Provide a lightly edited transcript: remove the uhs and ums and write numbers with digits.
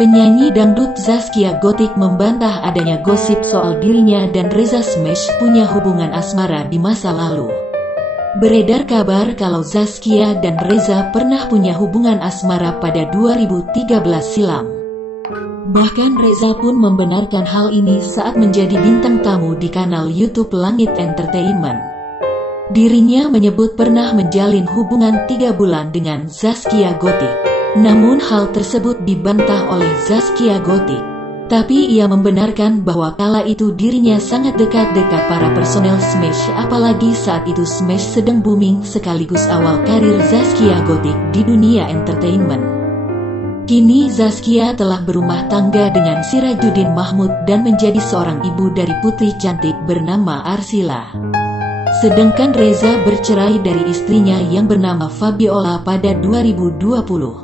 Penyanyi dangdut Zaskia Gotik membantah adanya gosip soal dirinya dan Reza Smash punya hubungan asmara di masa lalu. Beredar kabar kalau Zaskia dan Reza pernah punya hubungan asmara pada 2013 silam. Bahkan Reza pun membenarkan hal ini saat menjadi bintang tamu di kanal YouTube Langit Entertainment. Dirinya menyebut pernah menjalin hubungan 3 bulan dengan Zaskia Gotik. Namun hal tersebut dibantah oleh Zaskia Gotik. Tapi ia membenarkan bahwa kala itu dirinya sangat dekat para personel Smash, apalagi saat itu Smash sedang booming sekaligus awal karir Zaskia Gotik di dunia entertainment. Kini Zaskia telah berumah tangga dengan Sirajuddin Mahmud dan menjadi seorang ibu dari putri cantik bernama Arsila. Sedangkan Reza bercerai dari istrinya yang bernama Fabiola pada 2020.